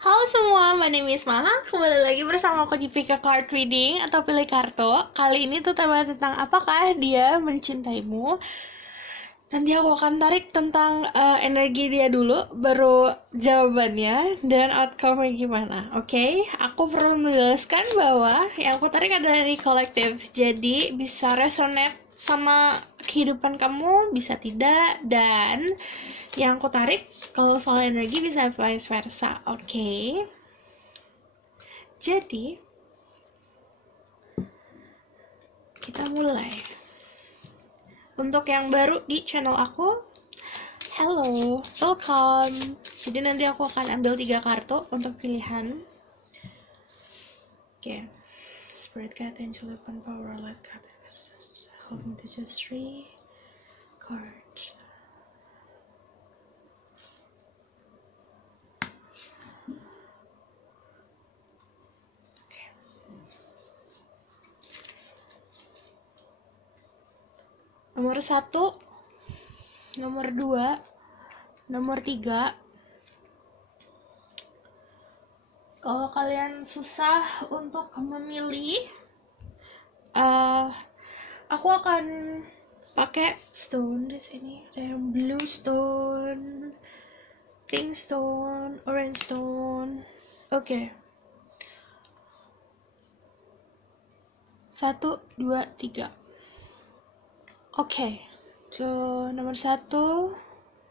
Halo semua, my name is Maha. Kembali lagi bersama aku di Pika Card Reading atau Pilih Kartu. Kali ini tuh tema tentang apakah dia mencintaimu. Nanti aku akan tarik tentang energi dia dulu, baru jawabannya dan outcome-nya gimana. Oke, aku perlu menjelaskan bahwa yang aku tarik adalah energi kolektif. Jadi bisa resonate sama kehidupan kamu, bisa tidak. Dan yang aku tarik kalau soal energi bisa vice versa. Oke. Jadi kita mulai. Untuk yang baru di channel aku, hello, welcome. Jadi nanti aku akan ambil 3 kartu untuk pilihan. Oke. Spirit Guide, Angel Open Power, Light Card, help me to choose 3 cards. Nomor 1, nomor 2, nomor 3. Kalau kalian susah untuk memilih, aku akan pakai stone di sini. Ada yang blue stone, pink stone, orange stone. Oke. 1, 2, 3. Oke, so nomor 1, 2,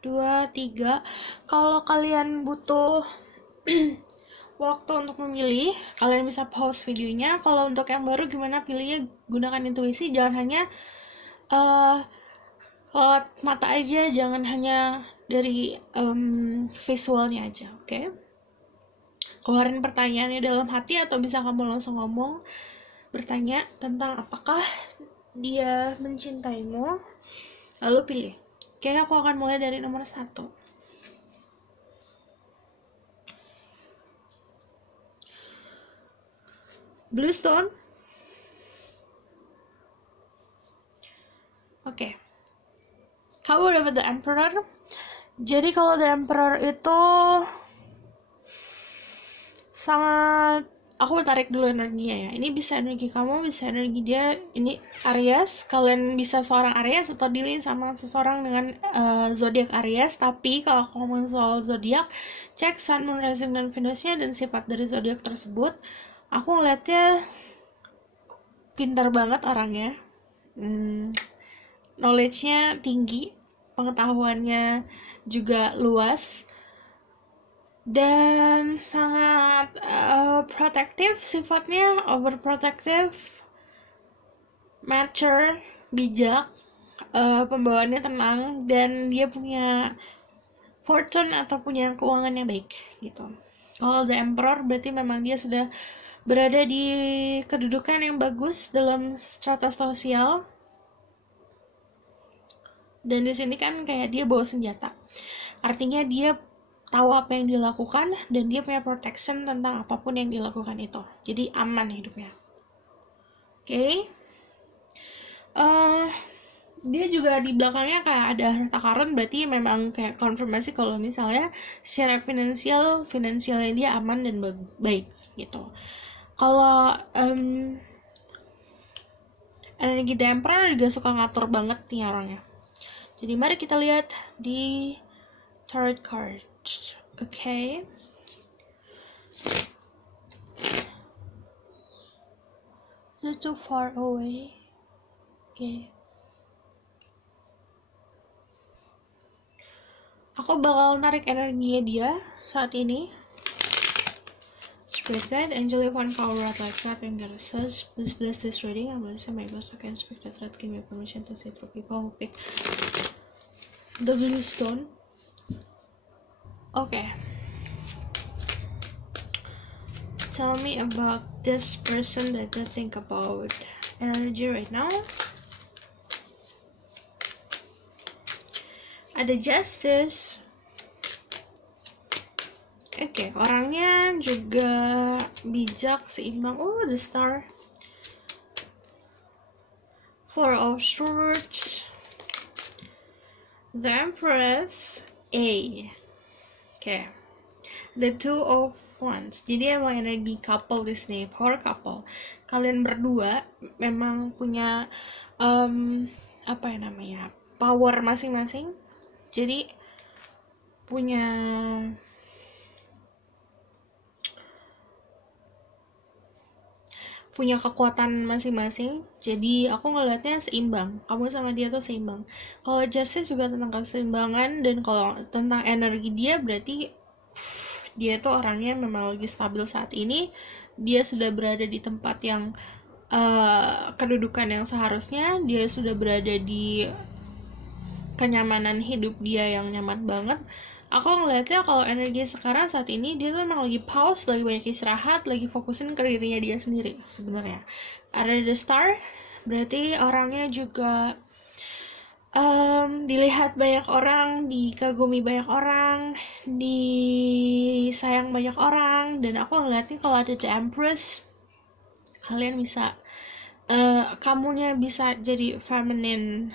3. Kalau kalian butuh waktu untuk memilih, kalian bisa pause videonya. Kalau untuk yang baru gimana pilihnya, gunakan intuisi, jangan hanya lewat mata aja, jangan hanya dari visualnya aja, oke? Keluarin pertanyaannya dalam hati atau bisa kamu langsung ngomong, bertanya tentang apakah dia mencintaimu, lalu pilih. Oke, aku akan mulai dari nomor 1. Blue stone. Oke. Kamu dapat The Emperor. Jadi kalau The Emperor itu sangat, aku tarik dulu energinya ya. Ini bisa energi kamu, bisa energi dia. Ini Aries, kalian bisa seorang Aries atau dealing sama seseorang dengan zodiak Aries. Tapi kalau aku ngomong soal zodiak, cek Sun, Moon, Rising, dan Venusnya dan sifat dari zodiak tersebut. Aku ngeliatnya pintar banget orangnya, knowledge-nya tinggi, pengetahuannya juga luas, dan sangat protektif sifatnya, overprotective, mature, bijak, pembawaannya tenang, dan dia punya fortune atau punya keuangan yang baik gitu. Kalau The Emperor berarti memang dia sudah berada di kedudukan yang bagus dalam strata sosial. Dan di sini kan kayak dia bawa senjata. Artinya dia tahu apa yang dilakukan dan dia punya protection tentang apapun yang dilakukan itu. Jadi aman hidupnya. Oke. Dia juga di belakangnya kayak ada harta karun, berarti memang kayak konfirmasi kalau misalnya secara finansialnya dia aman dan baik gitu. Kalau energi The Emperor juga suka ngatur banget nih orangnya. Jadi mari kita lihat di tarot card. Oke. Is it too far away? Oke. Aku bakal narik energinya dia saat ini. Spirit Guide, Angel One Power, Light Card, and God Search. Please bless this reading. I'm going to say my best. I can speak the thread. Give me permission to see through people who pick the blue stone. Okay. Tell me about this person that you think about energy right now. Ada Justice. Oke, orangnya juga bijak, seimbang. Oh, the Star. 4 of Swords. The Empress. A. Okay. The 2 of ones. Jadi emang energi couple di sini, power couple. Kalian berdua memang punya apa ya namanya, power masing-masing. Jadi punya kekuatan masing-masing. Jadi aku ngelihatnya seimbang. Kamu sama dia tuh seimbang. Kalau justice juga tentang keseimbangan, dan kalau tentang energi dia berarti dia tuh orangnya memang lagi stabil saat ini. Dia sudah berada di tempat yang kedudukan yang seharusnya. Dia sudah berada di kenyamanan hidup dia yang nyaman banget. Aku ngeliatnya kalau energi sekarang saat ini dia tuh emang lagi pause, lagi banyak istirahat, lagi fokusin ke dirinya dia sendiri sebenarnya. Ada the star, berarti orangnya juga dilihat banyak orang, dikagumi banyak orang, disayang banyak orang. Dan aku ngeliatnya kalau ada the empress, kalian bisa kamunya bisa jadi feminine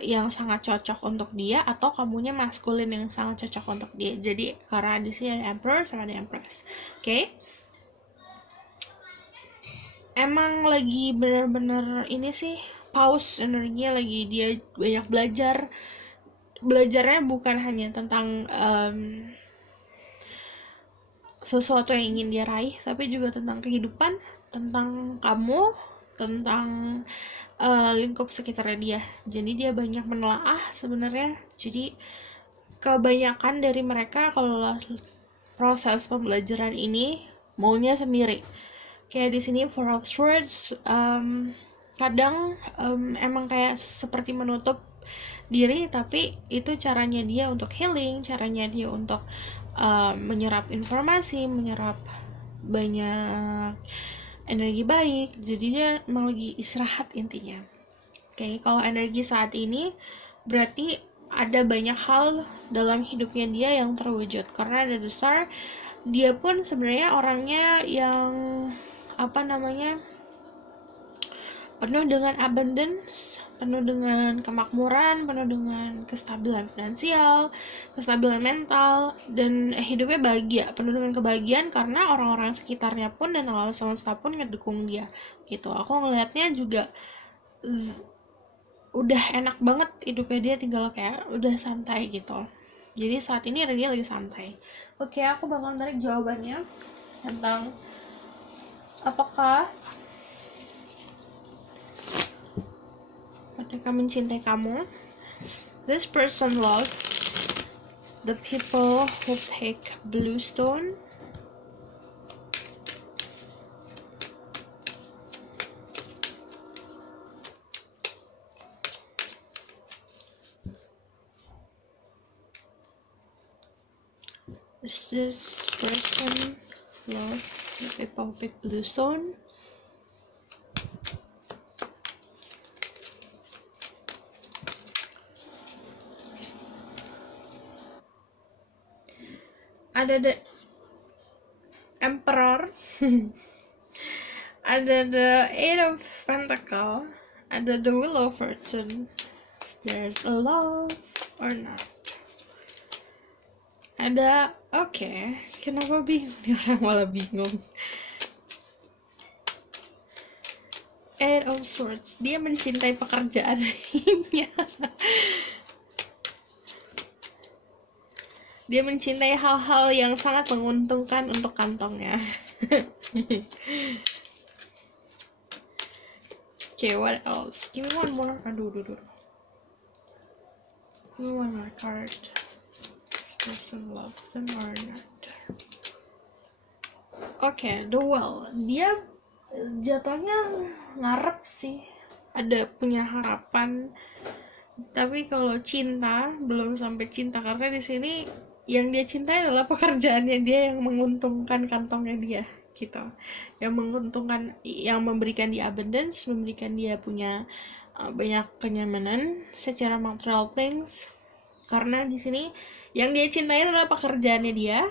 yang sangat cocok untuk dia, atau kamunya maskulin yang sangat cocok untuk dia. Jadi karena di sini ada emperor sama ada empress. Oke. Emang lagi bener-bener ini sih, pause energinya, lagi dia banyak belajar. Belajarnya bukan hanya tentang sesuatu yang ingin dia raih, tapi juga tentang kehidupan, tentang kamu, tentang lingkup sekitarnya dia. Jadi dia banyak menelaah sebenarnya. Jadi kebanyakan dari mereka kalau proses pembelajaran ini maunya sendiri. Kayak di sini Four of Swords, kadang emang kayak seperti menutup diri, tapi itu caranya dia untuk healing, caranya dia untuk menyerap informasi, menyerap banyak energi baik. Jadi dia mau lagi istirahat intinya. Oke, kalau energi saat ini berarti ada banyak hal dalam hidupnya dia yang terwujud. Karena ada the star, dia pun sebenarnya orangnya yang apa namanya, penuh dengan abundance, penuh dengan kemakmuran, penuh dengan kestabilan finansial, kestabilan mental, dan hidupnya bahagia, penuh dengan kebahagiaan karena orang-orang sekitarnya pun dan alam semesta pun ngedukung dia gitu. Aku ngelihatnya juga udah enak banget hidupnya dia, tinggal kayak udah santai gitu. Jadi saat ini dia lagi santai. Oke, aku bakal tarik jawabannya tentang apakah mereka mencintai kamu. This person love the people who take blue stone. This person love the people who pick blue stone. Ada the Emperor, ada the Eight of Pentacle, ada the Wheel of Fortune. There's a love or not. Ada, oke, kenapa bingung? Orang malah bingung. Eight of Swords, dia mencintai pekerjaannya. Dia mencintai hal-hal yang sangat menguntungkan untuk kantongnya. Okay, what else? Give me one more. Aduh. Give me one more card. This person loves them or not. Okay, the Well. Dia jatuhnya ngarep sih. Ada punya harapan. Tapi kalau cinta, belum sampai cinta. Karena di sini yang dia cintai adalah pekerjaannya dia yang menguntungkan kantongnya dia gitu, yang menguntungkan, yang memberikan dia abundance, memberikan dia punya banyak kenyamanan secara material things. Karena di sini yang dia cintai adalah pekerjaannya dia.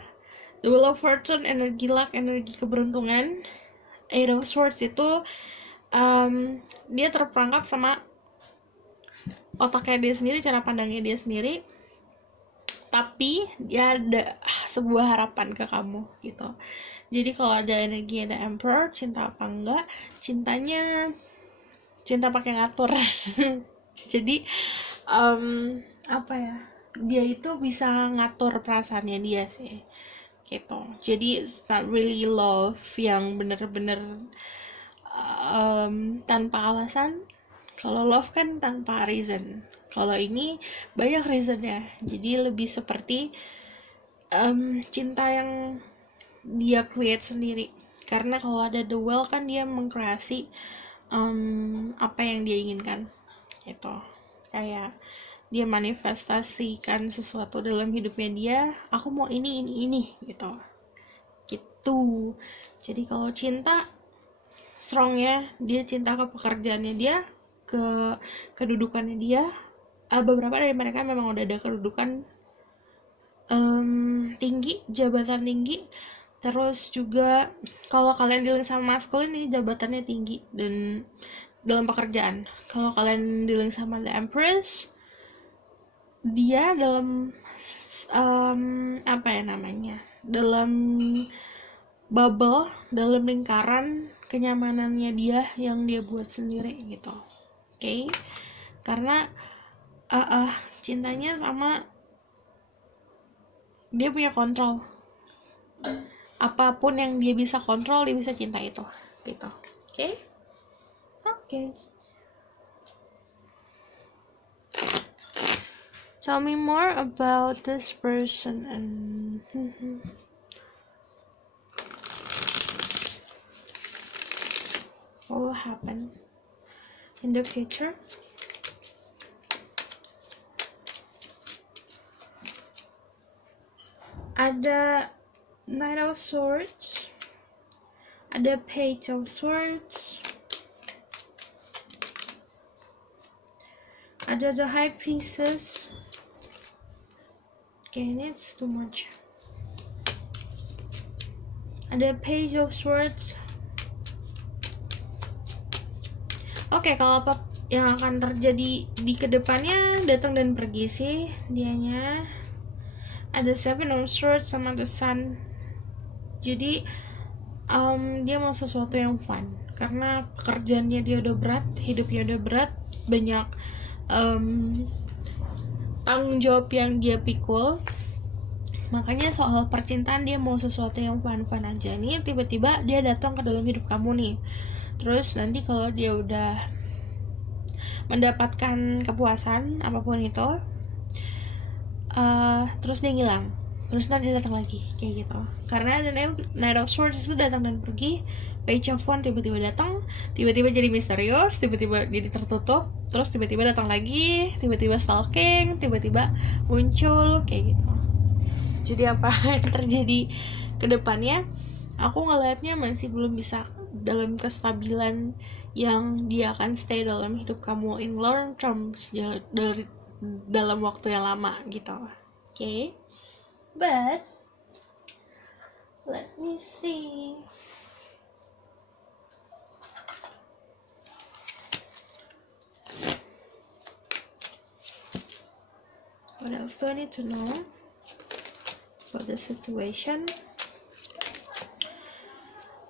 The Wheel of Fortune, energi luck, energi keberuntungan. Eight of Swords itu dia terperangkap sama otaknya dia sendiri, cara pandangnya dia sendiri. Tapi dia ada sebuah harapan ke kamu gitu. Jadi kalau ada energi, ada Emperor, cinta apa enggak, cinta pakai ngatur. Jadi apa ya, dia itu bisa ngatur perasaannya dia sih gitu. Jadi it's not really love yang bener-bener tanpa alasan. Kalau love kan tanpa reason, kalau ini banyak reasonnya. Jadi lebih seperti cinta yang dia create sendiri. Karena kalau ada the will kan dia mengkreasi apa yang dia inginkan gitu. Kayak dia manifestasikan sesuatu dalam hidupnya dia, aku mau ini gitu. Jadi kalau cinta strongnya, dia cinta ke pekerjaannya dia, ke kedudukannya dia. Beberapa dari mereka memang udah ada kedudukan tinggi, jabatan tinggi. Terus juga kalau kalian dealing sama maskulin, ini jabatannya tinggi dan dalam pekerjaan. Kalau kalian dealing sama the Empress, dia dalam apa ya namanya, dalam bubble, dalam lingkaran kenyamanannya dia yang dia buat sendiri gitu. Oke? Karena cintanya sama, dia punya kontrol. Apapun yang dia bisa kontrol, dia bisa cinta itu gitu. Oke. Tell me more about this person and what will happen in the future. Ada Knight of Swords, ada Page of Swords, ada the High Priestess. Okay, it's too much. Ada Page of Swords. Oke, kalau apa yang akan terjadi di kedepannya, datang dan pergi sih dianya. Ada Seven of Swords sama the Sun. Jadi dia mau sesuatu yang fun, karena pekerjaannya dia udah berat, hidupnya udah berat, banyak tanggung jawab yang dia pikul. Makanya soal percintaan dia mau sesuatu yang fun-fun aja. Nih tiba-tiba dia datang ke dalam hidup kamu nih. Terus nanti kalau dia udah mendapatkan kepuasan apapun itu, terus dia ngilang, terus nanti dia datang lagi kayak gitu. Karena ada Knight of Swords itu datang dan pergi, Page of Wands tiba-tiba datang, tiba-tiba jadi misterius, tiba-tiba jadi tertutup, terus tiba-tiba datang lagi, tiba-tiba stalking, tiba-tiba muncul kayak gitu. Jadi apa yang terjadi ke depannya, aku ngelihatnya masih belum bisa dalam kestabilan yang dia akan stay dalam hidup kamu in long term, dari dalam waktu yang lama gitu. Okay? But let me see. What else do I need to know about the situation?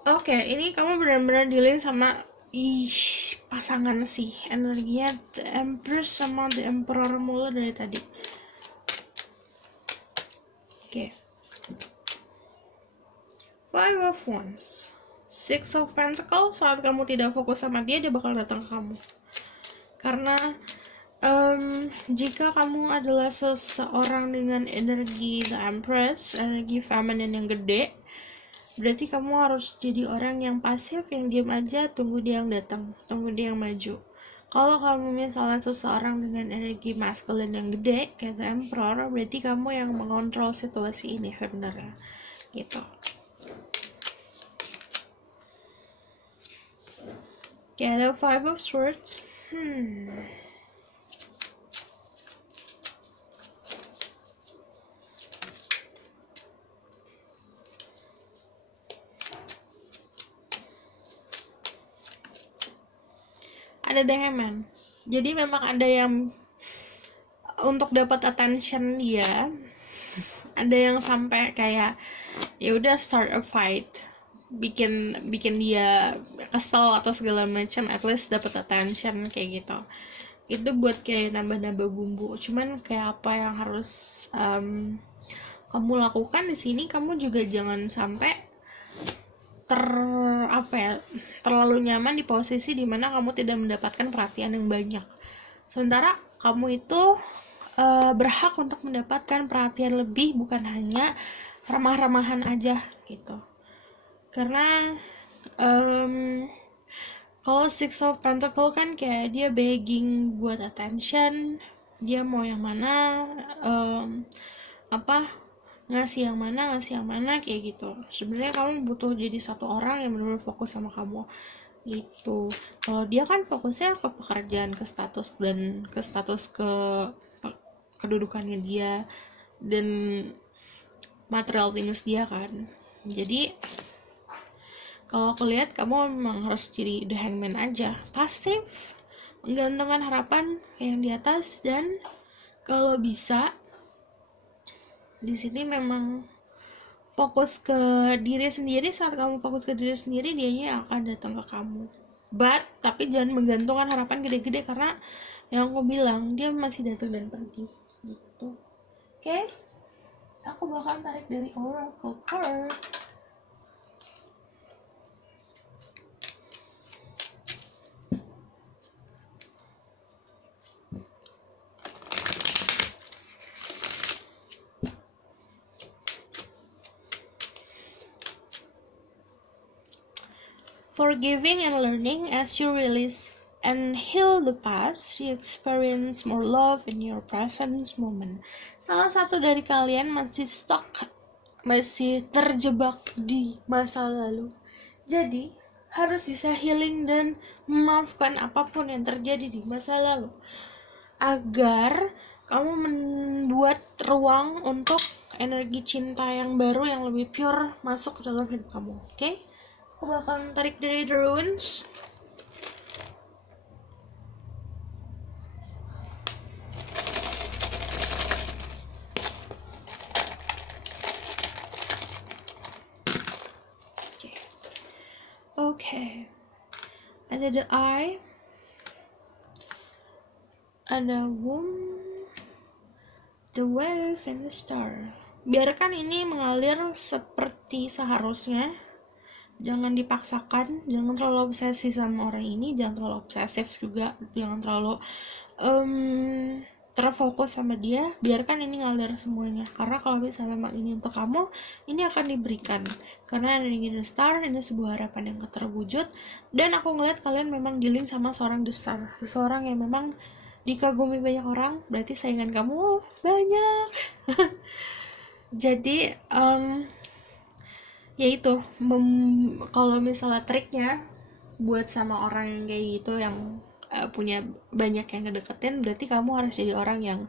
Oke, ini kamu benar-benar dealing sama pasangan sih. Energinya the Empress sama the Emperor mulu dari tadi. Oke. Five of Wands, Six of Pentacles. Saat kamu tidak fokus sama dia bakal datang ke kamu. Karena jika kamu adalah seseorang dengan energi the Empress, energi feminine yang gede, berarti kamu harus jadi orang yang pasif, yang diam aja, tunggu dia yang datang, tunggu dia yang maju. Kalau kamu misalnya seseorang dengan energi masculine yang gede kayak the Emperor, berarti kamu yang mengontrol situasi ini sebenarnya gitu. Get a Five of Swords. Ada The Hangman. Jadi memang ada yang untuk dapat attention dia, ada yang sampai kayak ya udah start a fight, bikin dia kesel atau segala macam, at least dapat attention kayak gitu. Itu buat kayak nambah-nambah bumbu. Cuman kayak apa yang harus kamu lakukan di sini, kamu juga jangan sampai terlalu nyaman di posisi dimana kamu tidak mendapatkan perhatian yang banyak, sementara kamu itu berhak untuk mendapatkan perhatian lebih, bukan hanya ramah-ramahan aja gitu. Karena kalau Six of Pentacles kan kayak dia begging buat attention, dia mau yang mana, ngasih yang mana kayak gitu. Sebenarnya kamu butuh jadi satu orang yang benar-benar fokus sama kamu gitu. Kalau dia kan fokusnya ke pekerjaan, ke status ke kedudukannya dia dan material things dia kan. Jadi kalau aku lihat kamu memang harus jadi the hangman aja, pasif, menggantungkan harapan yang di atas, dan kalau bisa di sini memang fokus ke diri sendiri. Saat kamu fokus ke diri sendiri, dianya akan datang ke kamu. Tapi jangan menggantungkan harapan gede-gede, karena yang aku bilang dia masih datang dan pergi gitu. Oke? Aku bakal tarik dari Oracle card. Forgiving and learning. As you release and heal the past, you experience more love in your present moment. Salah satu dari kalian masih terjebak di masa lalu. Jadi, harus bisa healing dan memaafkan apapun yang terjadi di masa lalu, agar kamu membuat ruang untuk energi cinta yang baru, yang lebih pure masuk ke dalam hidup kamu. Oke? Aku bakal tarik dari The Runes. Oke. Ada The Eye, ada Womb, The Wave, and The Star. Biarkan ini mengalir seperti seharusnya. Jangan dipaksakan, jangan terlalu obsesi sama orang ini, jangan terlalu obsesif juga, jangan terlalu terfokus sama dia. Biarkan ini ngalir semuanya, karena kalau misalnya memang ini untuk kamu, ini akan diberikan. Karena ini The Star, ini sebuah harapan yang terwujud, dan aku ngeliat kalian memang dealing sama seorang The Star, seseorang yang memang dikagumi banyak orang, berarti saingan kamu banyak. Jadi yaitu kalau misalnya triknya buat sama orang yang kayak gitu, yang punya banyak yang ngedeketin, berarti kamu harus jadi orang yang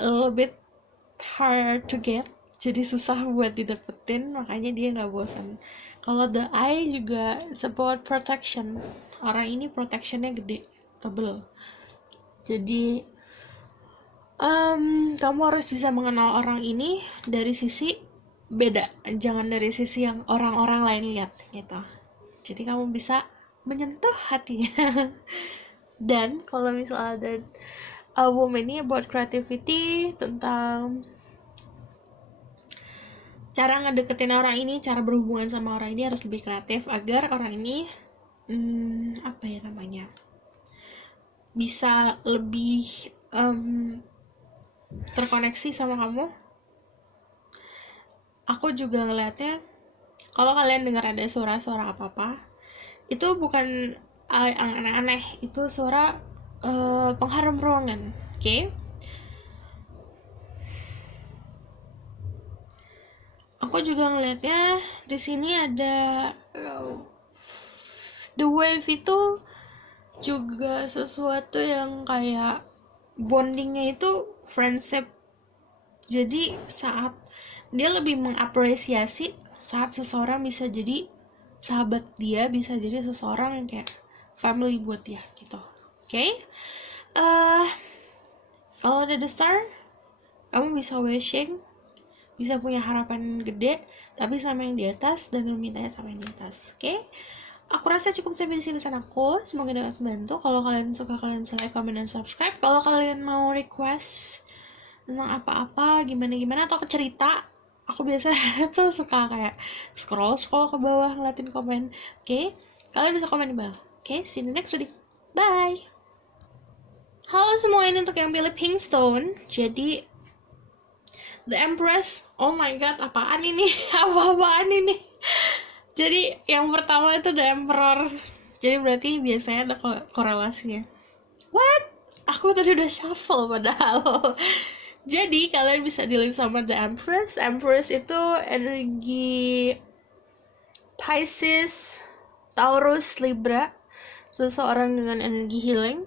a little bit hard to get, jadi susah buat dideketin, makanya dia nggak bosan. Kalau The Eye juga support protection, orang ini protectionnya gede, tebel, jadi kamu harus bisa mengenal orang ini dari sisi beda, jangan dari sisi yang orang-orang lain lihat gitu. Jadi kamu bisa menyentuh hatinya. Dan kalau misalnya ada album ini buat creativity, tentang cara ngedeketin orang ini, cara berhubungan sama orang ini harus lebih kreatif agar orang ini bisa lebih terkoneksi sama kamu. Aku juga ngeliatnya, kalau kalian dengar ada suara-suara apa-apa, itu bukan yang aneh-aneh, itu suara pengharum ruangan. Oke? Aku juga ngeliatnya di sini ada The Wave, itu juga sesuatu yang kayak bondingnya itu friendship. Jadi saat dia lebih mengapresiasi saat seseorang bisa jadi sahabat dia, bisa jadi seseorang yang kayak family buat dia gitu. Oke? Kalau ada The Star, kamu bisa bisa punya harapan gede tapi sama yang di atas, dan lu mintanya sama yang di atas. Oke? Aku rasa cukup sampai di sini pesan aku. Semoga dapat membantu. Kalau kalian suka, kalian bisa like, comment, dan subscribe. Kalau kalian mau request tentang apa-apa, gimana-gimana, atau cerita, aku biasa tuh suka kayak scroll ke bawah ngeliatin komen. Oke? Kalian bisa komen di bawah. Oke? See you next video. Bye! Halo semua, ini untuk yang pilih Pinkstone. Jadi The Empress, oh my god, apaan ini? Apa-apaan ini? Jadi yang pertama itu The Emperor. Jadi berarti biasanya ada korelasinya. What? Aku tadi udah shuffle padahal. Jadi kalian bisa dealing sama The Empress. Empress itu energi Pisces, Taurus, Libra. Seseorang dengan energi healing.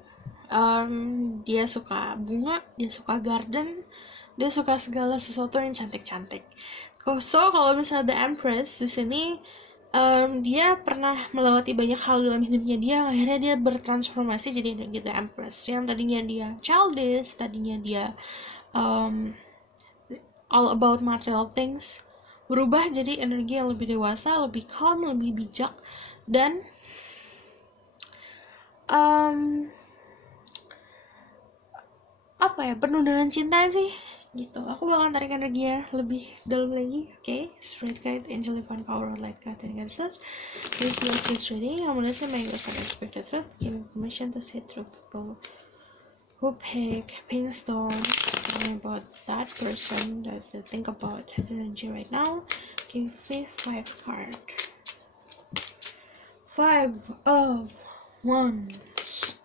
Dia suka bunga, dia suka garden, dia suka segala sesuatu yang cantik-cantik. So kalau misalnya The Empress di sini, dia pernah melewati banyak hal dalam hidupnya dia, akhirnya dia bertransformasi jadi energi The Empress. Yang tadinya dia childish, tadinya dia all about material things, berubah jadi energi yang lebih dewasa, lebih calm, lebih bijak, dan penuh dengan cinta sih gitu. Aku bakal tarik energinya lebih dalam lagi. Okay? Spirit guide, angel divine power, light guide, and guidance. Please bless this reading. I'm gonna say my goals unexpected truth. Give me permission to see through people who pick Pinkstone. Tell me about that person that they think about energy right now. Give me 5 cards. 5 of Wands,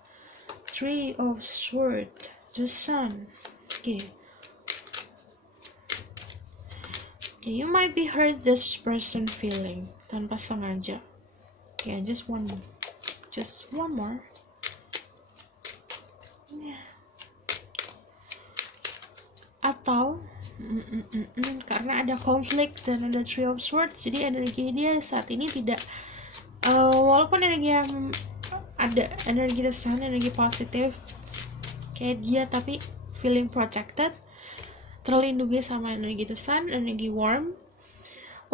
3 of Swords, the Sun. Okay, you might be hurt this person feeling tanpa sengaja. Okay, just one more. Yeah. Atau karena ada konflik dan ada 3 of Swords, jadi energi dia saat ini tidak walaupun energi yang ada energi the Sun, energi positif kayak dia, tapi feeling protected, terlindungi sama energi the Sun, energi warm.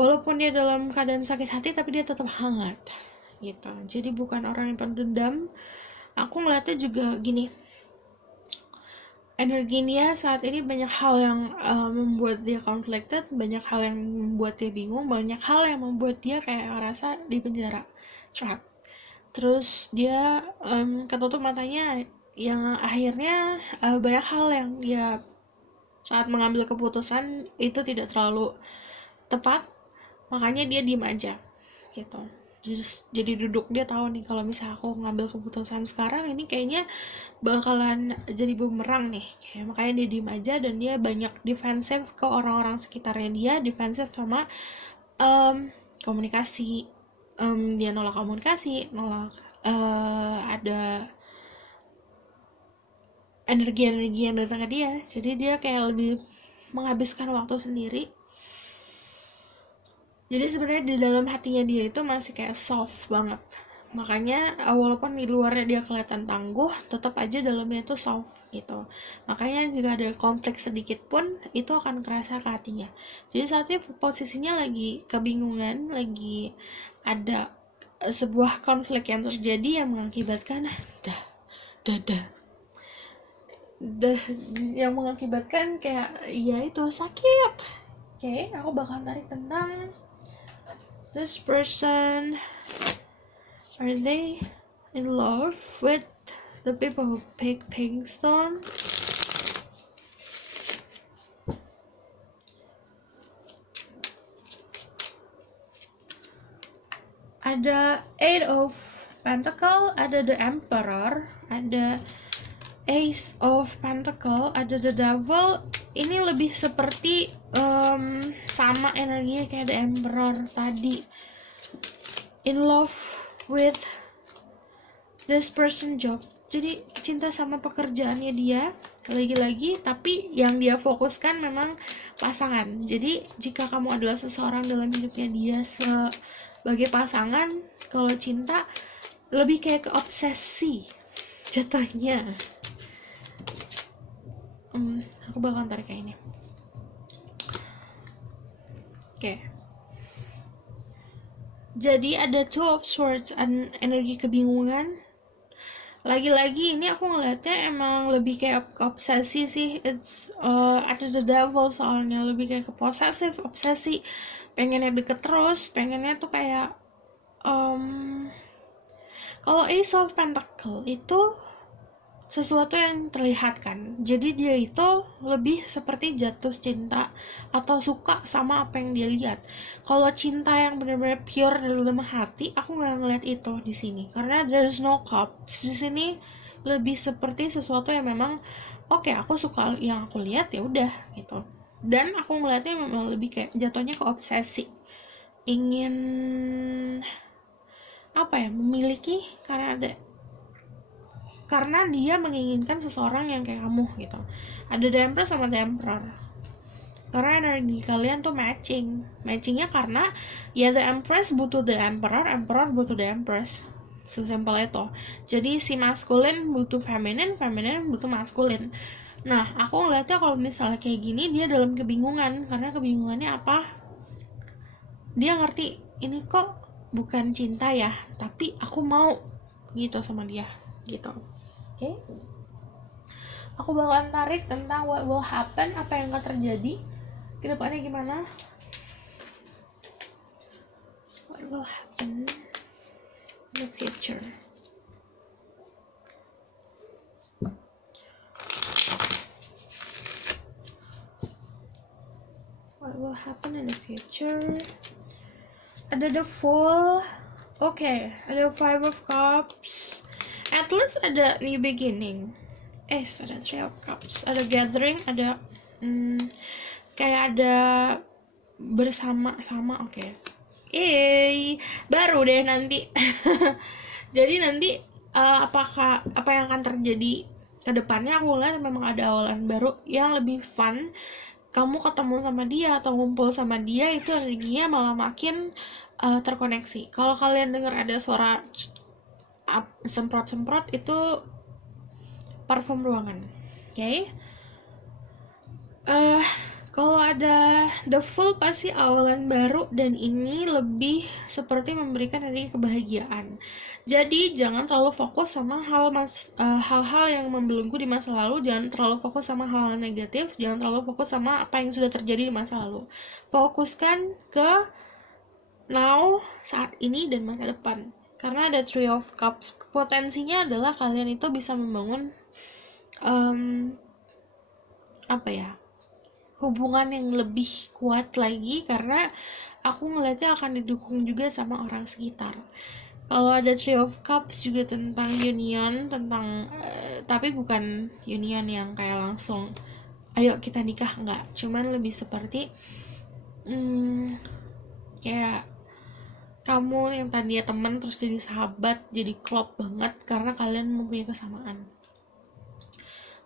Walaupun dia dalam keadaan sakit hati, tapi dia tetap hangat gitu. Jadi bukan orang yang pendendam. Aku ngeliatnya juga gini, energinya saat ini banyak hal yang membuat dia conflicted, banyak hal yang membuat dia bingung, banyak hal yang membuat dia kayak ngerasa di penjara, trap. Terus dia ketutup matanya, yang akhirnya banyak hal yang dia saat mengambil keputusan itu tidak terlalu tepat, makanya dia diem aja gitu. Jadi duduk, dia tahu nih kalau misalnya aku ngambil keputusan sekarang ini kayaknya bakalan jadi bumerang nih, kayak makanya dia diem aja, dan dia banyak defensif ke orang-orang sekitarnya. Dia defensif sama komunikasi, dia nolak komunikasi, nolak ada energi-energi yang datang ke dia. Jadi dia kayak lebih menghabiskan waktu sendiri. Jadi sebenarnya di dalam hatinya dia itu masih kayak soft banget. Makanya walaupun di luarnya dia kelihatan tangguh, tetap aja dalamnya itu soft gitu. Makanya jika ada konflik sedikit pun itu akan kerasa ke hatinya. Jadi saat ini posisinya lagi kebingungan, lagi ada sebuah konflik yang terjadi yang mengakibatkan yang mengakibatkan kayak ya itu sakit. Oke, aku bakal tarik tentang this person. Are they in love with the people who pick Pinkstone? Ada 8 of Pentacle, ada the Emperor, ada Ace of Pentacle, ada the Devil. Ini lebih seperti sama energinya kayak the Emperor tadi. In love with this person job. Jadi cinta sama pekerjaannya dia lagi-lagi, tapi yang dia fokuskan memang pasangan. Jadi jika kamu adalah seseorang dalam hidupnya dia sebagai pasangan, kalau cinta lebih kayak ke obsesi jatuhnya. Aku bakal tarik kayak ini. Oke. Jadi ada two of swords, energi kebingungan. Lagi-lagi ini aku ngeliatnya emang lebih kayak obsesi sih. It's ada the devil soalnya, lebih kayak ke posesif, obsesi, pengennya deket terus, pengennya tuh kayak kalau Ace of Pentacle itu sesuatu yang terlihat kan, jadi dia itu lebih seperti jatuh cinta atau suka sama apa yang dia lihat. Kalau cinta yang benar-benar pure dari dalam hati, aku nggak ngeliat itu di sini karena there's no cups di sini. Lebih seperti sesuatu yang memang oke, aku suka yang aku lihat ya udah gitu. Dan aku ngeliatnya memang lebih kayak jatuhnya ke obsesi, ingin apa ya, memiliki, karena dia menginginkan seseorang yang kayak kamu gitu. Ada The Empress sama The Emperor, karena energi kalian tuh matchingnya karena ya The Empress butuh The Emperor, Emperor butuh The Empress, sesimpel itu. Jadi si maskulin butuh feminin, feminin butuh maskulin. Nah, aku ngeliatnya kalau misalnya kayak gini, dia dalam kebingungan. Karena kebingungannya apa? Dia ngerti, ini kok bukan cinta ya, tapi aku mau gitu sama dia gitu. Oke? Aku bakalan tarik tentang what will happen, apa yang akan terjadi ke depannya gimana. What will happen in the future. What will happen in the future. Ada the Fool. Oke, ada Five of Cups. At least ada new beginning. Ada Three of Cups. Ada gathering, ada kayak ada bersama-sama. Oke. Baru deh nanti. Jadi nanti apa yang akan terjadi ke depannya, aku lihat memang ada awalan baru yang lebih fun. Kamu ketemu sama dia atau ngumpul sama dia, itu energinya malah makin terkoneksi. Kalau kalian dengar ada suara semprot-semprot, itu parfum ruangan. Oke? Kalau ada the Fool pasti awalan baru, dan ini lebih seperti memberikan energi kebahagiaan. Jadi jangan terlalu fokus sama hal-hal yang membelenggu di masa lalu. Jangan terlalu fokus sama hal-hal negatif. Jangan terlalu fokus sama apa yang sudah terjadi di masa lalu. Fokuskan ke now, saat ini, dan masa depan. Karena ada Three of Cups, potensinya adalah kalian itu bisa membangun hubungan yang lebih kuat lagi, karena aku ngeliatnya akan didukung juga sama orang sekitar. Kalau ada Three of Cups juga tentang union, tapi bukan union yang kayak langsung ayo kita nikah, enggak. Cuman lebih seperti kayak kamu yang tadinya teman terus jadi sahabat, jadi klop banget karena kalian mempunyai kesamaan.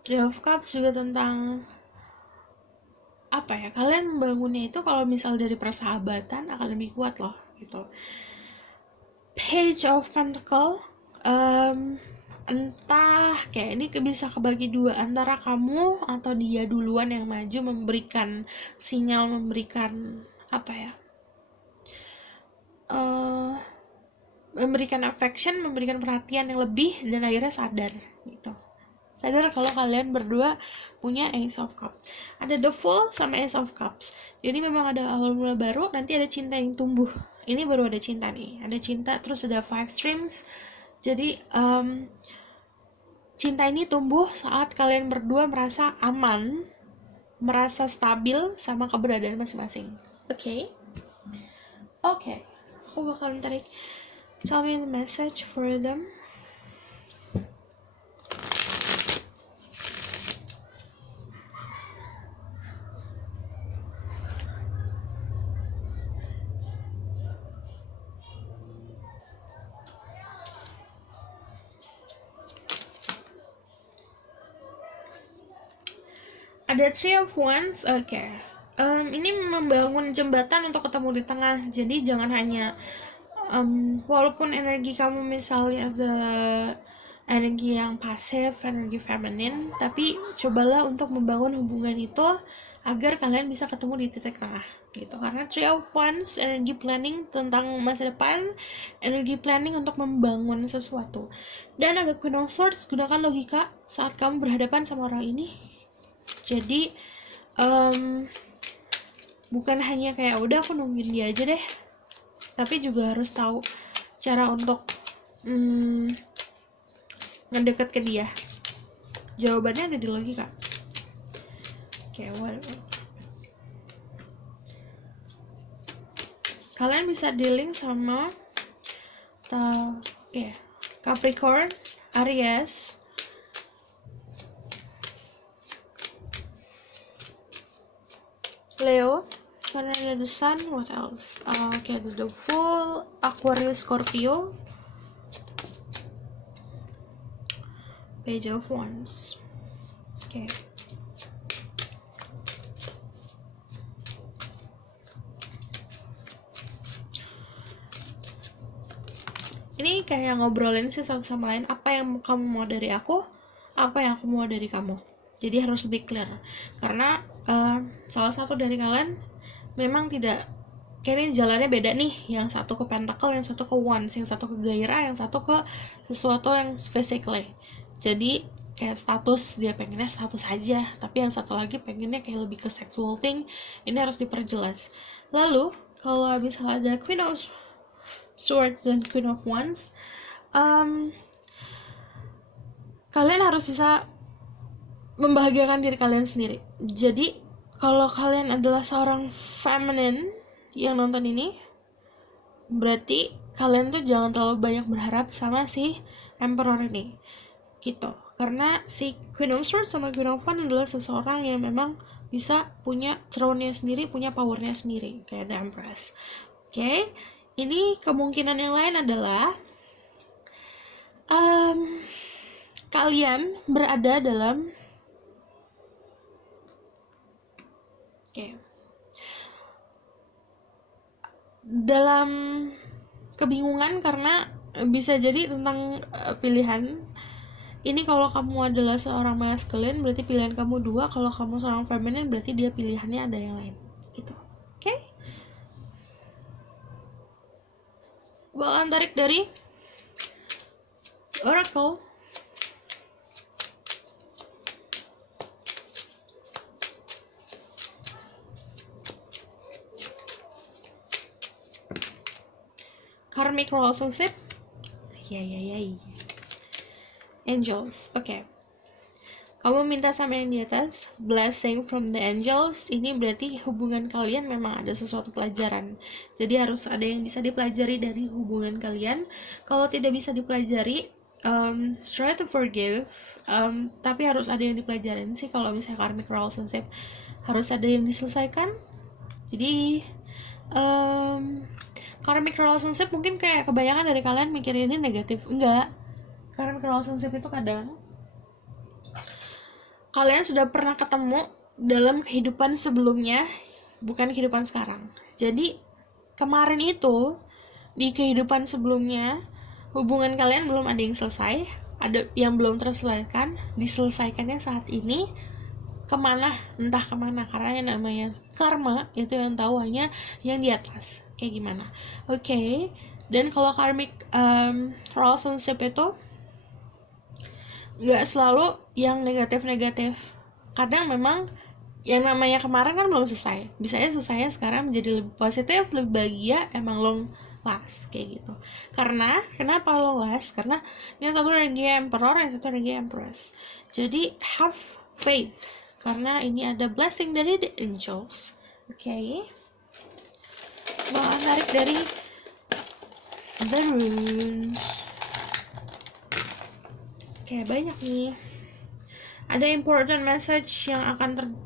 Three of Cups juga tentang kalian membangunnya itu kalau misal dari persahabatan akan lebih kuat loh gitu. Page of Pentacle, entah kayak ini bisa kebagi dua, antara kamu atau dia duluan yang maju memberikan sinyal, memberikan memberikan affection, memberikan perhatian yang lebih, dan akhirnya sadar kalau kalian berdua punya Ace of Cups. Ada the Fool sama Ace of Cups. Jadi memang ada awal mula baru, nanti ada cinta yang tumbuh. Ini baru ada cinta nih, ada cinta, terus ada Five Streams. Jadi cinta ini tumbuh saat kalian berdua merasa aman, merasa stabil sama keberadaan masing-masing. Oke. Aku bakalan tarik. Tell me the message for them. Ada Three of Wands. Ini membangun jembatan untuk ketemu di tengah. Jadi jangan hanya walaupun energi kamu misalnya ada energi yang pasif, energi feminin, tapi cobalah untuk membangun hubungan itu agar kalian bisa ketemu di titik tengah gitu. Karena Three of Wands, energi planning tentang masa depan, energi planning untuk membangun sesuatu. Dan ada Queen of Swords, gunakan logika saat kamu berhadapan sama orang ini. Jadi bukan hanya kayak udah aku nungguin dia aja deh, tapi juga harus tahu cara untuk ngedeket ke dia. Jawabannya ada di logika. Kalian bisa dealing sama Capricorn, Aries, Leo, karena ada the Sun. What else? Ada the Fool, Aquarius, Scorpio, Page of Wands. Ini kayak ngobrolin sih satu sama lain, apa yang kamu mau dari aku, apa yang aku mau dari kamu. Jadi harus lebih clear, karena salah satu dari kalian memang tidak, kayaknya jalannya beda nih. Yang satu ke Pentacle, yang satu ke Wands, yang satu ke gairah, yang satu ke sesuatu yang physically. Jadi kayak status, dia pengennya status aja, tapi yang satu lagi pengennya kayak lebih ke sexual thing. Ini harus diperjelas. Lalu kalau habis ada Queen of Swords dan Queen of Wands, kalian harus bisa membahagiakan diri kalian sendiri. Jadi kalau kalian adalah seorang feminine yang nonton ini, berarti kalian tuh jangan terlalu banyak berharap sama si Emperor ini gitu. Karena si Queen of Swords sama Queen of Wands adalah seseorang yang memang bisa punya throne-nya sendiri, punya power-nya sendiri, kayak The Empress. Ini kemungkinan yang lain adalah kalian berada dalam dalam kebingungan, karena bisa jadi tentang pilihan. Ini kalau kamu adalah seorang masculine berarti pilihan kamu 2, kalau kamu seorang feminine berarti dia pilihannya ada yang lain gitu. Bakalan tarik dari Oracle. Karmic relationship. Angels. Kamu minta sama yang di atas, blessing from the angels. Ini berarti hubungan kalian memang ada sesuatu pelajaran. Jadi harus ada yang bisa dipelajari dari hubungan kalian. Kalau tidak bisa dipelajari, try to forgive. Tapi harus ada yang dipelajarin sih. Kalau misalnya karmic relationship, harus ada yang diselesaikan. Jadi karmic relationship mungkin kayak kebanyakan dari kalian mikir ini negatif. Enggak. Karmic relationship itu kadang kalian sudah pernah ketemu dalam kehidupan sebelumnya, bukan kehidupan sekarang. Jadi kemarin itu di kehidupan sebelumnya hubungan kalian belum ada yang selesai, ada yang belum terselesaikan, diselesaikannya saat ini. Entah kemana, karena yang namanya karma itu yang tahu hanya yang di atas kayak gimana. Dan kalau karmic relationship itu nggak selalu yang negatif-negatif. Kadang memang yang namanya kemarin kan belum selesai, bisanya selesainya sekarang menjadi lebih positif, lebih bahagia, emang long last kayak gitu. Karena kenapa long last? Karena yang satu energi Emperor, yang satu energi Empress. Jadi have faith, karena ini ada blessing dari the angels. Bakal tarik dari the runes. Banyak nih. Ada important message yang akan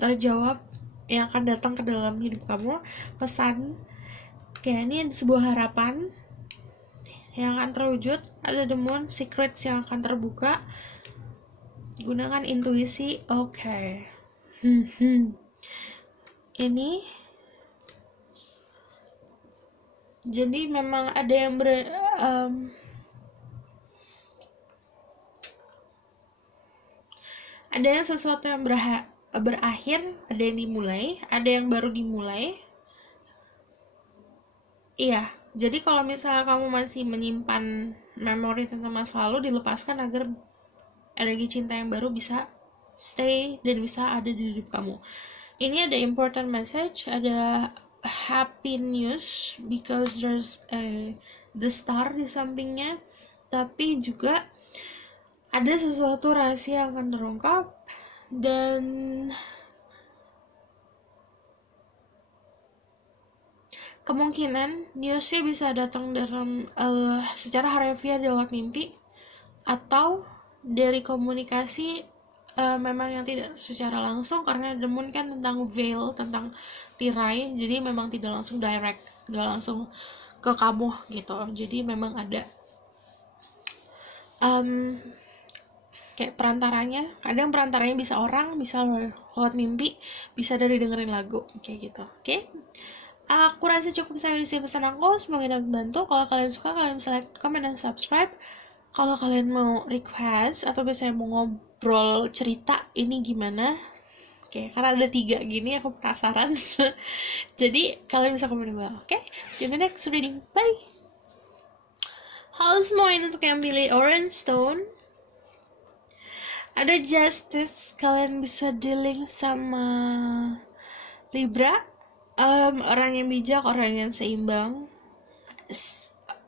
terjawab, yang akan datang ke dalam hidup kamu. Pesan. Ini ada sebuah harapan yang akan terwujud. Ada the moon, secrets yang akan terbuka. Gunakan intuisi. Ini jadi memang ada yang ada yang sesuatu yang berakhir, ada yang dimulai, ada yang baru dimulai. Iya, jadi kalau misalnya kamu masih menyimpan memori tentang masa lalu, dilepaskan agar energi cinta yang baru bisa stay dan bisa ada di hidup kamu. Ini ada important message, ada happy news because there's the star di sampingnya, tapi juga ada sesuatu rahasia yang akan terungkap, dan kemungkinan newsnya bisa datang dalam secara harfiah lewat mimpi atau dari komunikasi memang yang tidak secara langsung, karena The Moon kan tentang veil, tentang tirai, jadi memang tidak langsung direct, nggak langsung ke kamu gitu. Jadi memang ada kayak perantaranya. Kadang perantaranya bisa orang, bisa lewat mimpi, bisa dari dengerin lagu kayak gitu. Oke? Aku rasa cukup sampai di sini pesan aku. Semoga dapat membantu. Kalau kalian suka, kalian bisa like, comment, dan subscribe. Kalau kalian mau request atau misalnya mau ngobrol cerita ini gimana, oke, karena ada 3 gini, aku penasaran. Jadi kalian bisa komen di bawah. Oke, see you in the next reading. Bye. Halo semuanya, untuk yang pilih Orange Stone, ada Justice. Kalian bisa dealing sama Libra, orang yang bijak, orang yang seimbang.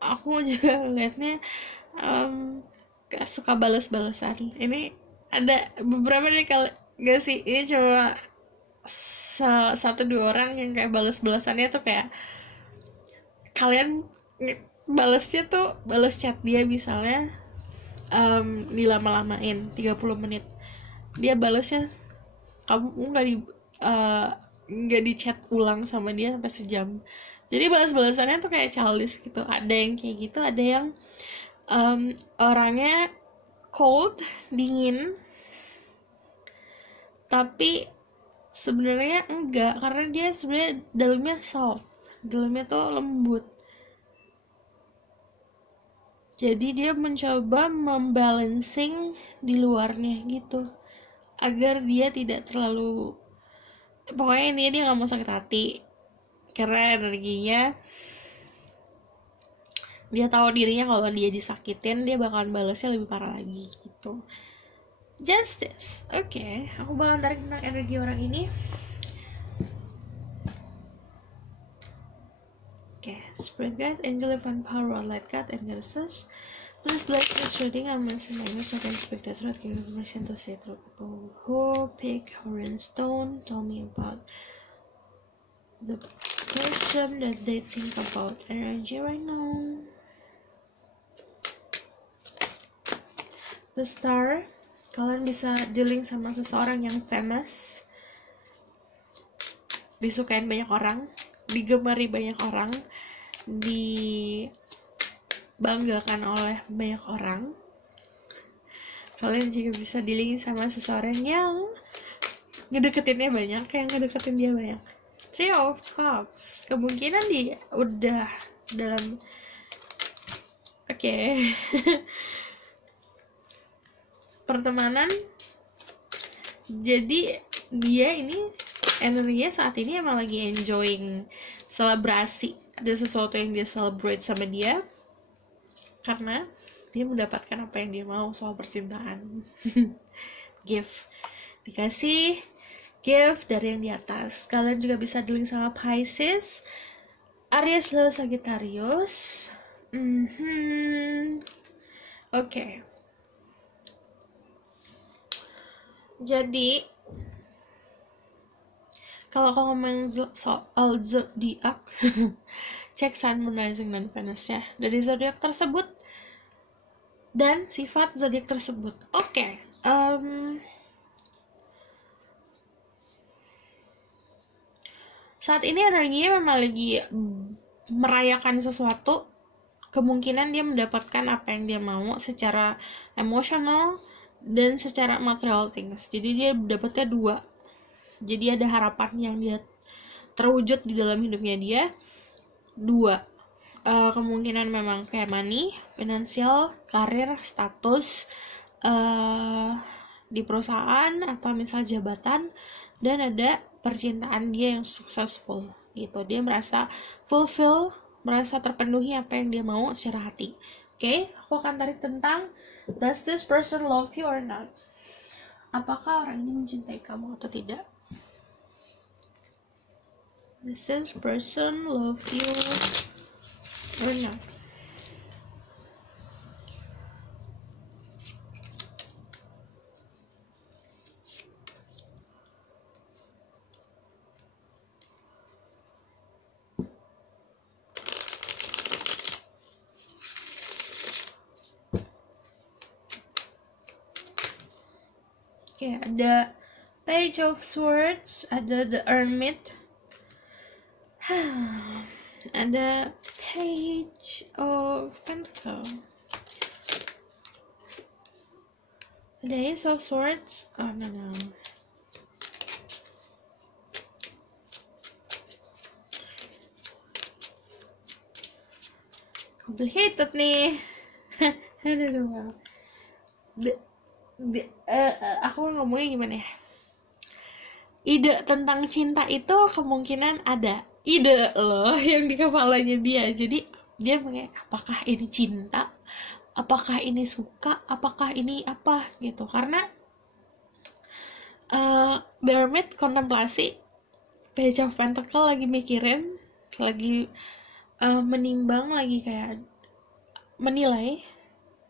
Aku juga liatnya gak suka balas-balasan. Ini ada beberapa nih, kalau gak sih, ini cuma 1-2 orang yang kayak balas-balasannya tuh kayak kalian balasnya tuh balas chat dia misalnya dilama-lamain 30 menit, dia balasnya kamu nggak di chat ulang sama dia sampai sejam. Jadi balas-balasannya tuh kayak childish gitu. Ada yang kayak gitu, ada yang orangnya cold, dingin, tapi sebenarnya enggak, karena dia sebenarnya dalamnya soft, dalamnya tuh lembut. Jadi dia mencoba membalancing di luarnya gitu, agar dia tidak terlalu, pokoknya ini dia nggak mau sakit hati, karena energinya dia tahu dirinya kalau dia disakitin dia bakalan balasnya lebih parah lagi gitu. Justice, oke, aku bakalan tarik tentang energi orang ini. Oke, Spirit Guide, Angel Divine Power, Light Guide, and Goddesses. Please bless this reading and mention my name so I can speak the truth, give information to say to people who pick Orange Stone. Tell me about the person that they think about energy right now. The Star, kalian bisa dealing sama seseorang yang famous, disukain banyak orang, digemari banyak orang, dibanggakan oleh banyak orang. Kalian juga bisa dealing sama seseorang yang ngedeketinnya banyak, yang ngedeketin dia banyak. Three of Cups, kemungkinan dia udah dalam pertemanan. Jadi dia ini energinya saat ini emang lagi enjoying selebrasi, ada sesuatu yang dia celebrate sama dia karena dia mendapatkan apa yang dia mau soal percintaan. Gift, dikasih gift dari yang di atas. Kalian juga bisa dealing sama Pisces, Aries, Leo, Sagittarius. Oke. Jadi kalau ngomongin soal zodiak, cek Sun, Moon, Rising, dan Venus-nya dari zodiak tersebut dan sifat zodiak tersebut. Oke. Saat ini energinya memang lagi merayakan sesuatu. Kemungkinan dia mendapatkan apa yang dia mau secara emosional dan secara material things. Jadi dia dapatnya 2. Jadi ada harapan yang dia terwujud di dalam hidupnya dia 2. Kemungkinan memang kayak money, finansial, karir, status, di perusahaan atau misal jabatan, dan ada percintaan dia yang successful gitu. Dia merasa fulfill, merasa terpenuhi apa yang dia mau secara hati. Oke, aku akan tarik tentang does this person love you or not? Apakah orang ini mencintai kamu atau tidak? Does this person love you or not? Oke, ada Page of Swords, ada The Hermit, ada Page of Pentacles, ada Ace of Swords. Oh no. Complicated nih. Aduh. Aku ngomongnya gimana ya? Ide tentang cinta itu kemungkinan ada ide loh yang di kepalanya dia. Jadi dia mengira apakah ini cinta, apakah ini suka, apakah ini apa gitu. Karena The Hermit kontemplasi, Page of Pentacles lagi mikirin, lagi menimbang, lagi kayak menilai.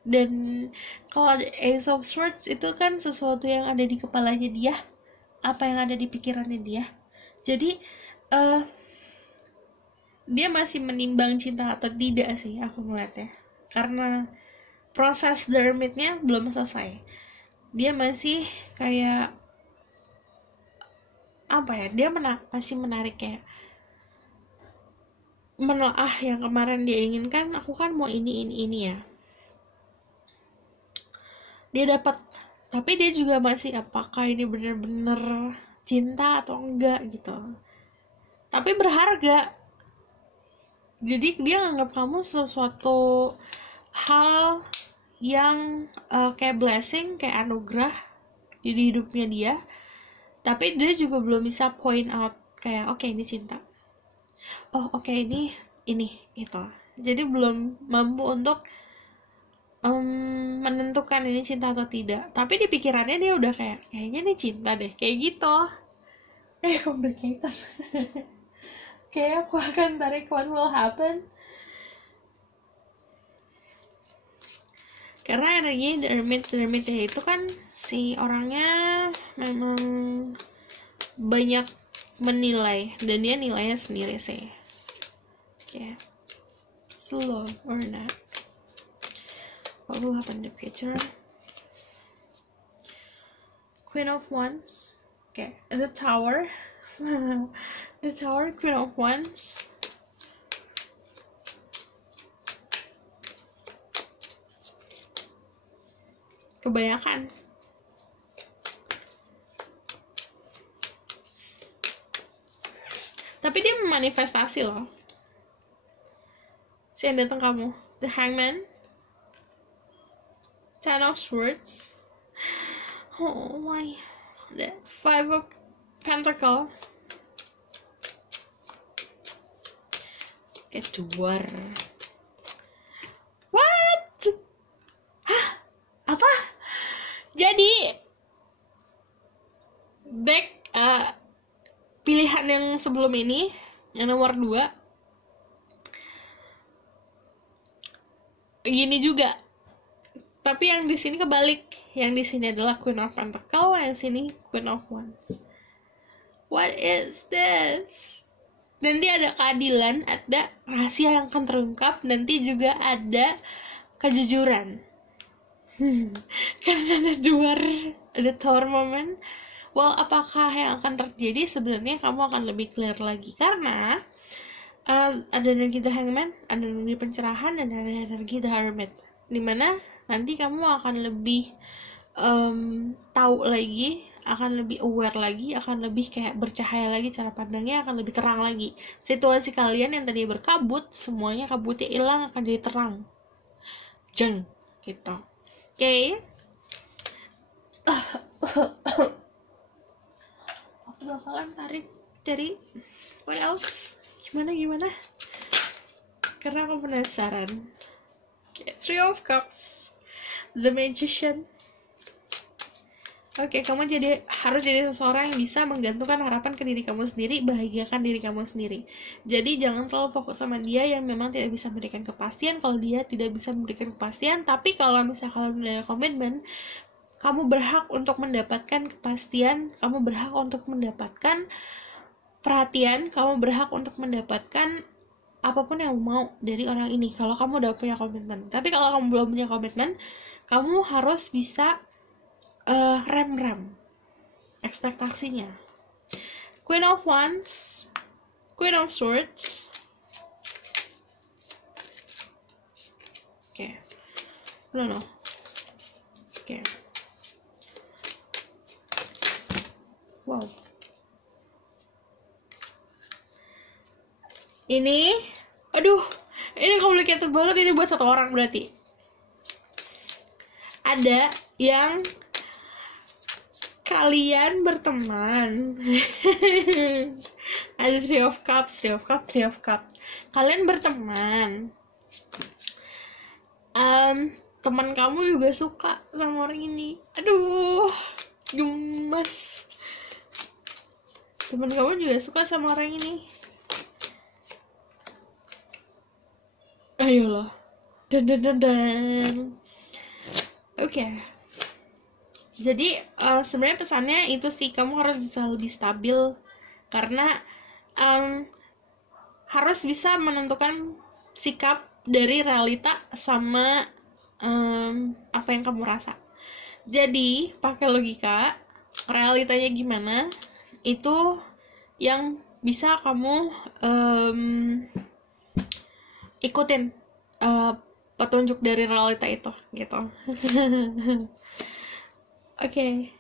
Dan kalau Ace of Swords itu kan sesuatu yang ada di kepalanya dia, apa yang ada di pikirannya dia. Jadi dia masih menimbang cinta atau tidak sih, aku ngeliatnya. Karena proses The Hermit-nya belum selesai. Dia masih kayak apa ya? Dia masih menarik kayak menelaah yang kemarin dia inginkan. Aku kan mau ini ya. Dia dapat, tapi dia juga masih apakah ini benar-benar cinta atau enggak gitu. Tapi berharga. Jadi dia nganggap kamu sesuatu hal yang kayak blessing, kayak anugerah di hidupnya dia. Tapi dia juga belum bisa point out kayak oke, ini cinta. Oh oke, ini gitu. Jadi belum mampu untuk menentukan ini cinta atau tidak. Tapi di pikirannya dia udah kayaknya ini cinta deh, kayak gitu. Complicated. Oke, aku akan tarik what will happen. Karena energi The Hermit itu kan si orangnya memang banyak menilai, dan dia nilainya sendiri sih. Oke, slow or not? What will happen in the future? Queen of Wands. Okay, the Tower. The Tower, Queen of Wands. Kebanyakan. Tapi dia memanifestasi loh. Si yang datang kamu. The Hangman. Ten of Swords. Oh my. The Five of Pentacles. Kedua. What? Hah? Apa? Jadi back pilihan yang sebelum ini, yang nomor 2, gini juga. Tapi yang di sini kebalik. Yang di sini adalah Queen of Pentacles, yang sini Queen of Wands. What is this? Nanti ada keadilan, ada rahasia yang akan terungkap, nanti juga ada kejujuran. Karena ada duar, ada tower moment. Well, apakah yang akan terjadi? Sebenarnya kamu akan lebih clear lagi. Karena ada energi The Hangman, ada energi pencerahan, dan ada energi The Hermit. Dimana nanti kamu akan lebih tahu lagi, akan lebih aware lagi, akan lebih kayak bercahaya lagi, cara pandangnya akan lebih terang lagi. Situasi kalian yang tadi berkabut, semuanya kabutnya hilang, akan jadi terang. Jeng, gitu. Oke. Aku bakalan tarik dari what else? Gimana? Karena aku penasaran. Okay, Three of Cups, The Magician. Oke, kamu harus jadi seseorang yang bisa menggantungkan harapan ke diri kamu sendiri, bahagiakan diri kamu sendiri. Jadi jangan terlalu fokus sama dia yang memang tidak bisa memberikan kepastian. Kalau dia tidak bisa memberikan kepastian, tapi kalau misalnya kalian ada komitmen, kamu berhak untuk mendapatkan kepastian, kamu berhak untuk mendapatkan perhatian, kamu berhak untuk mendapatkan apapun yang mau dari orang ini. Kalau kamu udah punya komitmen. Tapi kalau kamu belum punya komitmen, kamu harus bisa rem ekspektasinya. Queen of Wands, Queen of Swords. Oke. No. Oke. Wow. Ini, aduh, ini complicated banget. Ini buat satu orang berarti. Ada yang kalian berteman. Ada Three of Cups. Kalian berteman. Teman kamu juga suka sama orang ini. Aduh, gemes. Teman kamu juga suka sama orang ini. Ayolah. Dan. Oke. Jadi sebenarnya pesannya itu sih, kamu harus bisa lebih stabil karena harus bisa menentukan sikap dari realita sama apa yang kamu rasa. Jadi pakai logika, realitanya gimana itu yang bisa kamu ikutin petunjuk dari realita itu gitu. Oke.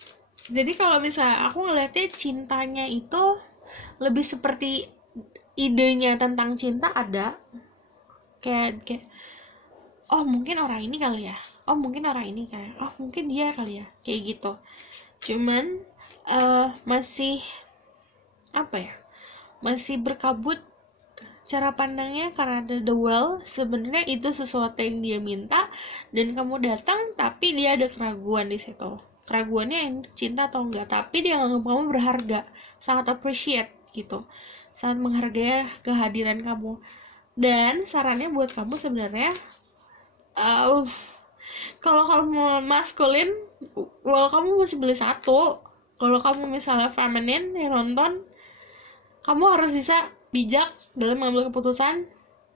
Jadi kalau misalnya aku ngeliatnya cintanya itu lebih seperti idenya tentang cinta ada kayak oh mungkin orang ini kali ya, oh mungkin orang ini kayak, oh mungkin dia kali ya, kayak gitu. Cuman masih apa ya, masih berkabut cara pandangnya karena ada the well. Sebenarnya itu sesuatu yang dia minta dan kamu datang, tapi dia ada keraguan di situ. Keraguannya yang cinta atau enggak, tapi dia nganggap kamu berharga, sangat appreciate gitu, sangat menghargai kehadiran kamu. Dan sarannya buat kamu sebenarnya, kalau kamu maskulin, well kamu masih beli satu. Kalau kamu misalnya feminin yang nonton, kamu harus bisa bijak dalam mengambil keputusan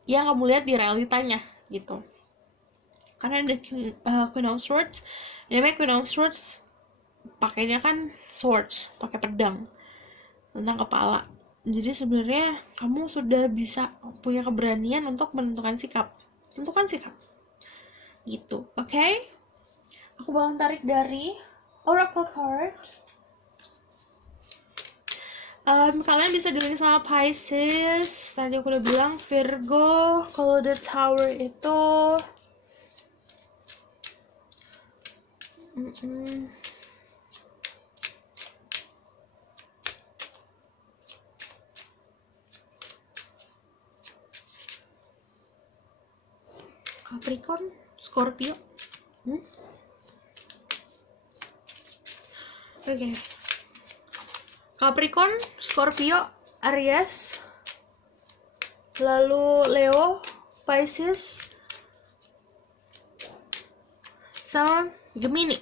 yang kamu lihat di realitanya gitu. Karena ada Queen of Swords, namanya Queen of Swords, pakainya kan swords, pakai pedang tentang kepala. Jadi sebenarnya kamu sudah bisa punya keberanian untuk menentukan sikap, tentukan sikap gitu. Oke? Aku bakal tarik dari Oracle card. Kalian bisa dilihat sama Pisces. Tadi aku udah bilang Virgo. Kalau the Tower itu Capricorn, Scorpio. Oke. Capricorn, Scorpio, Aries, lalu Leo, Pisces, sama Gemini.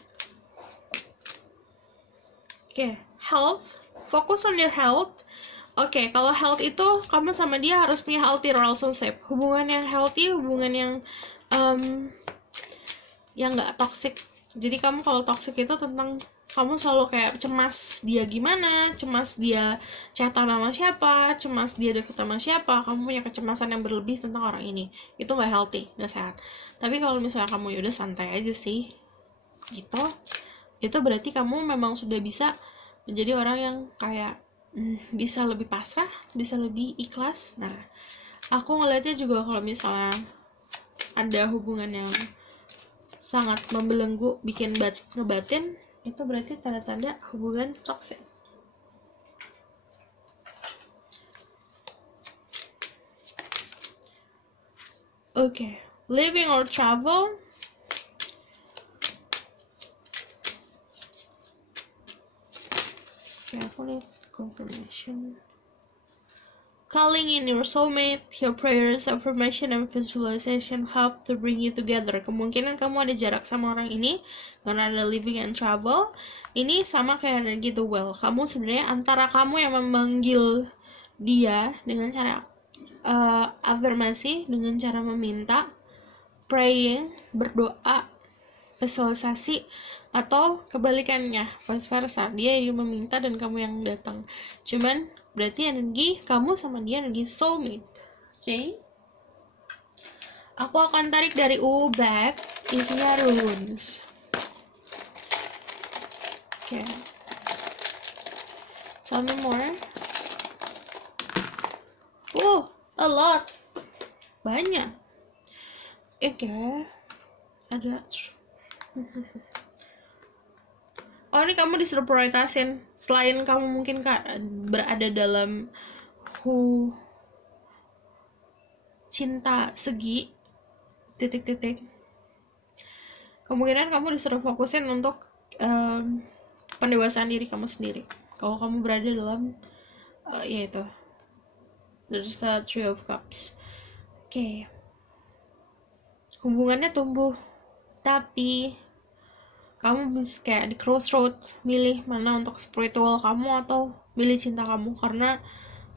Oke, health, fokus on your health. Oke, kalau health itu kamu sama dia harus punya healthy relationship, hubungan yang healthy, hubungan yang nggak toxic. Jadi kamu kalau toxic itu tentang kamu selalu kayak cemas dia gimana, cemas dia chatan sama siapa, cemas dia deket sama siapa, kamu punya kecemasan yang berlebih tentang orang ini. Itu nggak healthy, nggak sehat. Tapi kalau misalnya kamu yaudah santai aja sih, gitu, itu berarti kamu memang sudah bisa menjadi orang yang kayak bisa lebih pasrah, bisa lebih ikhlas. Nah, aku ngeliatnya juga kalau misalnya ada hubungan yang sangat membelenggu, bikin ngebatin, itu berarti tanda-tanda hubungan toxic. Okay, living or travel. Okay, aku need confirmation. Calling in your soulmate, your prayers, affirmation, and visualization help to bring you together. Kemungkinan kamu ada jarak sama orang ini karena ada living and travel. Ini sama kayak energi the well. Kamu sebenarnya antara kamu yang memanggil dia dengan cara afirmasi, dengan cara meminta, praying, berdoa, visualisasi, atau kebalikannya, vice versa. Dia yang meminta dan kamu yang datang. Cuman berarti energi kamu sama dia energi soulmate. Okay? Aku akan tarik dari back, isinya runes. Okay. Tell me more. A lot. Banyak. Okay. Ada. Oh, ini kamu disuruh prioritasin. Selain kamu mungkin berada dalam cinta segi titik-titik, kemungkinan kamu disuruh fokusin untuk pendewasaan diri kamu sendiri. Kalau kamu berada dalam yaitu there's a Three of Cups. Okay. Hubungannya tumbuh, tapi kamu bisa kayak di crossroad, milih mana untuk spiritual kamu atau milih cinta kamu. Karena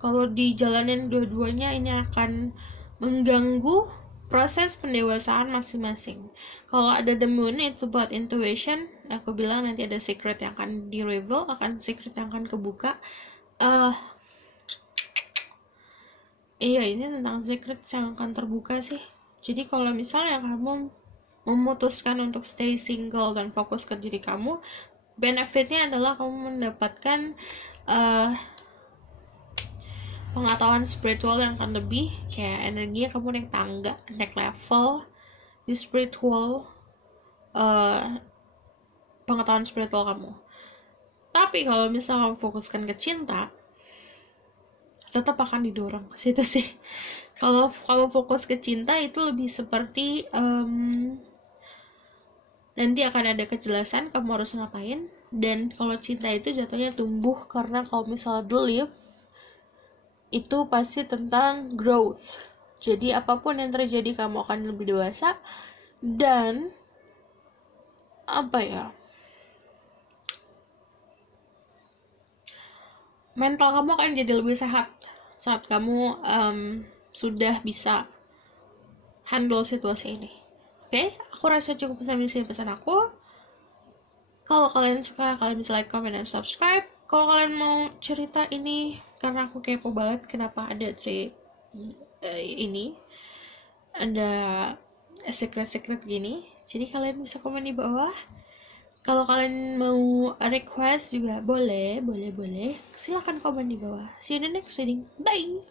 kalau dijalanin dua-duanya ini akan mengganggu proses pendewasaan masing-masing. Kalau ada the moon itu buat intuition, aku bilang nanti ada secret yang akan di reveal, akan secret yang akan kebuka. Iya, ini tentang secret yang akan terbuka sih. Jadi kalau misalnya kamu memutuskan untuk stay single dan fokus ke diri kamu, benefitnya adalah kamu mendapatkan pengetahuan spiritual yang akan lebih, kayak energinya kamu naik tangga, naik level di spiritual, pengetahuan spiritual kamu. Tapi kalau misalnya kamu fokuskan ke cinta, tetap akan didorong ke situ sih. Kalau kamu fokus ke cinta itu lebih seperti nanti akan ada kejelasan kamu harus ngapain. Dan kalau cinta itu jatuhnya tumbuh, karena kalau misalnya believe itu pasti tentang growth. Jadi apapun yang terjadi kamu akan lebih dewasa dan mental kamu akan jadi lebih sehat saat kamu sudah bisa handle situasi ini. Oke, aku rasa cukup sampai sini pesan aku. Kalau kalian suka, kalian bisa like, comment, dan subscribe. Kalau kalian mau cerita ini, karena aku kepo banget kenapa ada ini, ada secret-secret gini. Jadi kalian bisa komen di bawah. Kalau kalian mau request juga boleh. Silahkan komen di bawah. See you in the next reading. Bye!